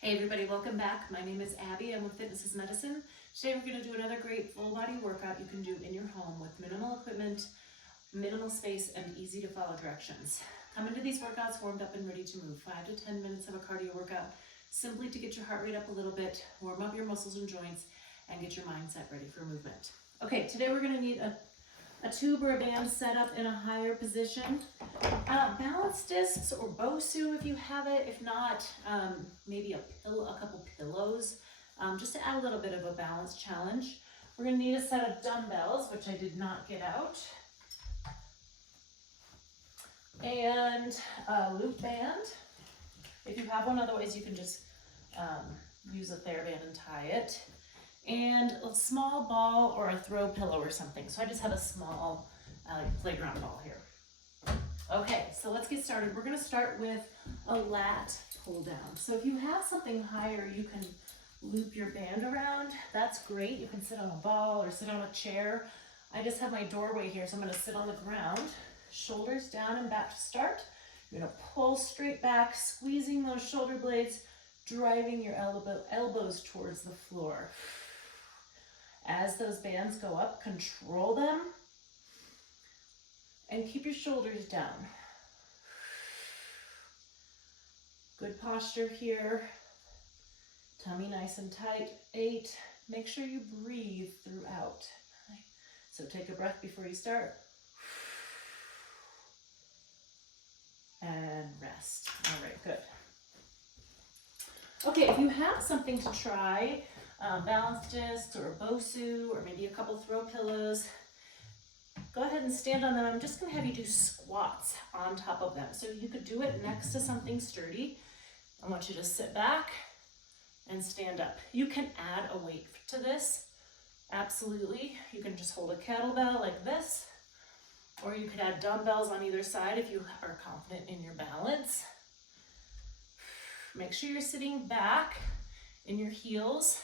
Hey everybody, welcome back. My name is Abby. I'm with Fitness is Medicine. Today we're going to do another great full body workout you can do in your home with minimal equipment, minimal space, and easy to follow directions. Come into these workouts warmed up and ready to move. 5 to 10 minutes of a cardio workout simply to get your heart rate up a little bit, warm up your muscles and joints, and get your mindset ready for movement. Okay, today we're going to need a tube or a band set up in a higher position. Balance discs or Bosu if you have it. If not, maybe a couple pillows, just to add a little bit of a balance challenge. We're going to need a set of dumbbells, which I did not get out, and a loop band if you have one. Otherwise, you can just use a TheraBand and tie it. And a small ball or a throw pillow or something. So I just have a small playground ball here. Okay, so let's get started. We're gonna start with a lat pull down. So if you have something higher, you can loop your band around. That's great. You can sit on a ball or sit on a chair. I just have my doorway here, so I'm gonna sit on the ground, shoulders down and back to start. You're gonna pull straight back, squeezing those shoulder blades, driving your elbows towards the floor. As those bands go up, control them and keep your shoulders down. Good posture here. Tummy nice and tight. 8. Make sure you breathe throughout. So take a breath before you start. And rest. All right, good. Okay, if you have something to try, balance discs or a Bosu or maybe a couple throw pillows, go ahead and stand on them. I'm just going to have you do squats on top of them. So you could do it next to something sturdy. I want you to sit back and stand up. You can add a weight to this, absolutely. You can just hold a kettlebell like this, or you could add dumbbells on either side if you are confident in your balance. Make sure you're sitting back in your heels.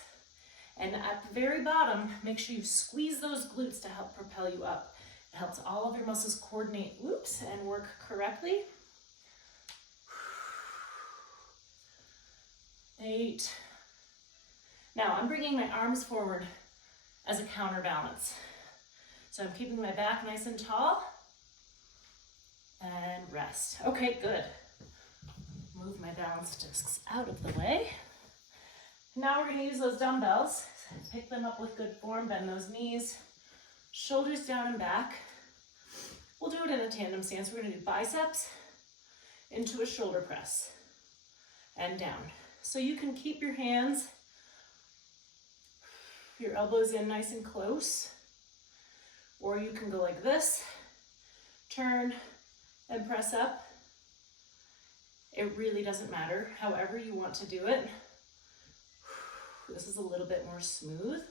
And at the very bottom, make sure you squeeze those glutes to help propel you up. It helps all of your muscles coordinate, and work correctly. 8. Now I'm bringing my arms forward as a counterbalance. So I'm keeping my back nice and tall. And rest. Okay, good. Move my balance discs out of the way. Now we're going to use those dumbbells. Pick them up with good form, bend those knees, shoulders down and back. We'll do it in a tandem stance. We're going to do biceps into a shoulder press and down. So you can keep your hands, your elbows in nice and close, or you can go like this, turn and press up. It really doesn't matter, however you want to do it. This is a little bit more smooth.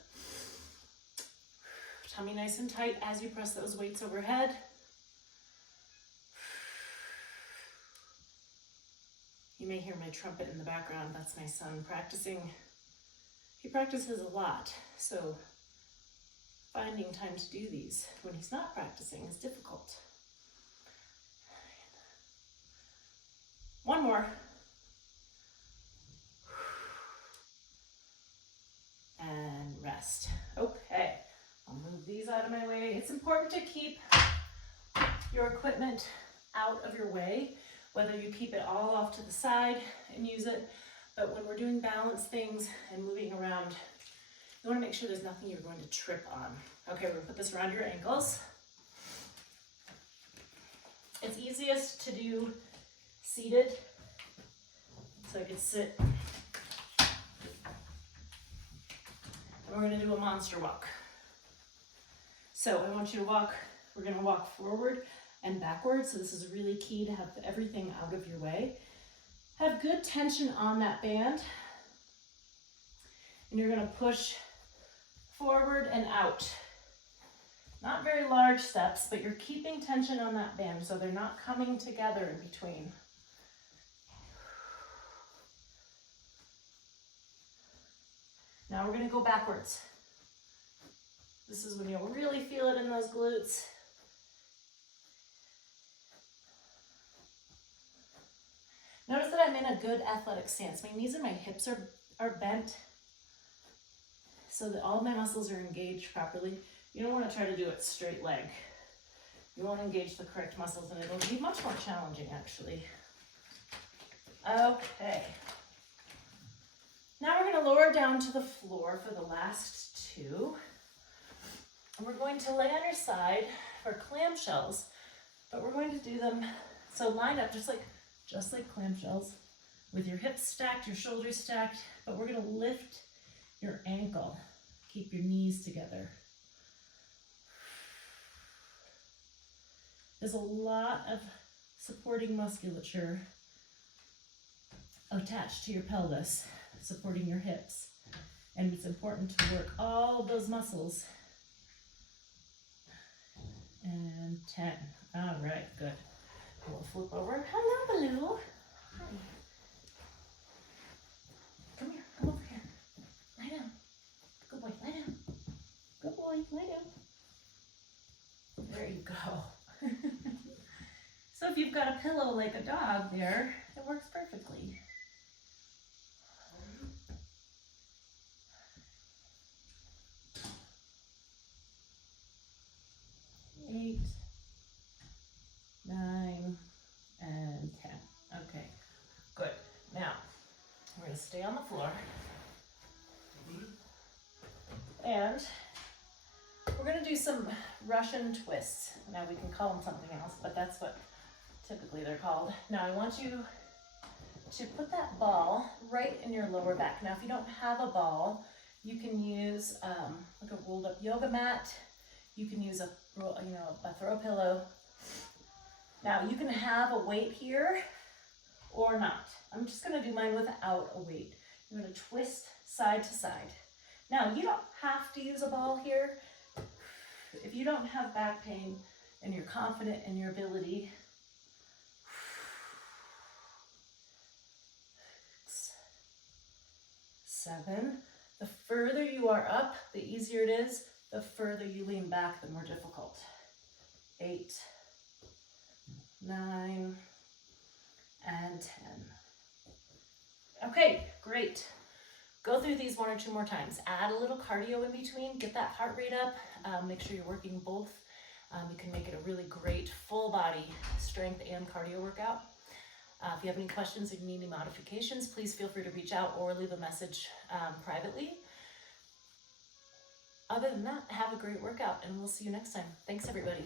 Tummy nice and tight as you press those weights overhead. You may hear my trumpet in the background. That's my son practicing. He practices a lot, so finding time to do these when he's not practicing is difficult. One more. And rest. Okay, I'll move these out of my way. It's important to keep your equipment out of your way, whether you keep it all off to the side and use it, but when we're doing balance things and moving around, you want to make sure there's nothing you're going to trip on. Okay, we're going to put this around your ankles. It's easiest to do seated, so I could sit. We're going to do a monster walk. So I want you to walk, we're going to walk forward and backwards. So this is really key to have everything out of your way. Have good tension on that band. And you're going to push forward and out. Not very large steps, but you're keeping tension on that band so they're not coming together in between. Now we're going to go backwards. This is when you'll really feel it in those glutes. Notice that I'm in a good athletic stance. My knees and my hips are bent so that all of my muscles are engaged properly. You don't want to try to do it straight leg. You want to engage the correct muscles, and it'll be much more challenging actually. Okay. Now we're going to lower down to the floor for the last two. And we're going to lay on your side for clamshells, but we're going to do them so lined up just like clamshells, with your hips stacked, your shoulders stacked, but we're going to lift your ankle. Keep your knees together. There's a lot of supporting musculature attached to your pelvis, supporting your hips. And it's important to work all of those muscles. And 10. All right, good. We'll flip over. Hello, Baloo. Hi. Come here, come over here. Lie down. Good boy, lie down. Good boy, lie down. There you go. So if you've got a pillow like a dog there, it works perfectly. Eight, 9, and 10. Okay, good. Now, we're going to stay on the floor. And we're going to do some Russian twists. Now, we can call them something else, but that's what typically they're called. Now, I want you to put that ball right in your lower back. Now, if you don't have a ball, you can use like a rolled up yoga mat. You can use a throw pillow. Now you can have a weight here or not. I'm just gonna do mine without a weight. I'm gonna twist side to side. Now you don't have to use a ball here. If you don't have back pain and you're confident in your ability. 7. The further you are up, the easier it is. The further you lean back, the more difficult. 8, 9, and 10. Okay, great. Go through these 1 or 2 more times. Add a little cardio in between. Get that heart rate up. Make sure you're working both. You can make it a really great full body strength and cardio workout. If you have any questions or you need any modifications, please feel free to reach out or leave a message privately. Other than that, have a great workout, and we'll see you next time. Thanks, everybody.